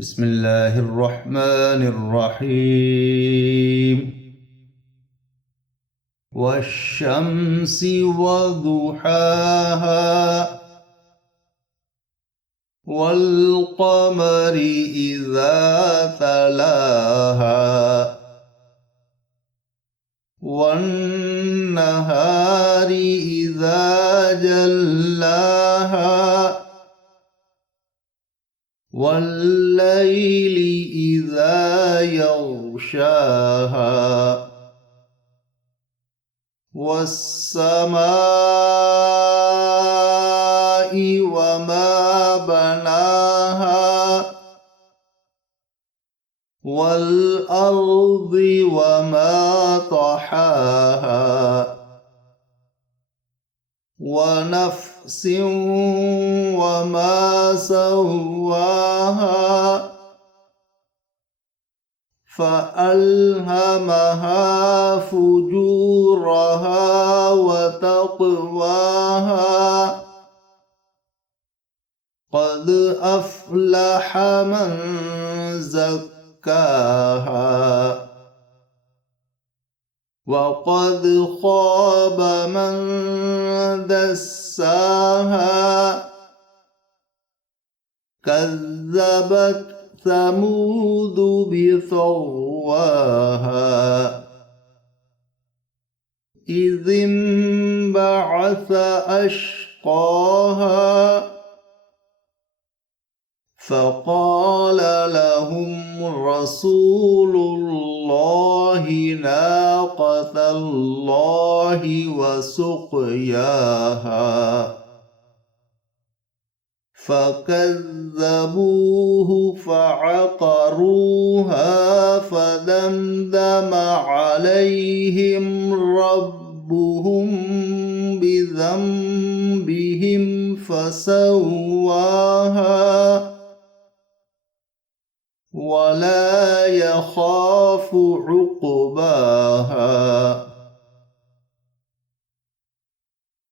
بسم الله الرحمن الرحيم والشمس وضحاها والقمر إذا تلاها والنهار إذا جلاها والليل إذا يغشاها والسماء وما بناها والأرض وما طحاها ونفس وما سواها فألهمها فجورها وتقواها قد أفلح من زكاها وقد خاب من دساها كذبت ثمود بطغواها إذ انبعث أشقاها فقال لهم رسول الله ناقة الله وسقياها فكذبوه فعقروها فدمدم عليهم ربهم بذنبهم فسواها ولا يخاف عقباها.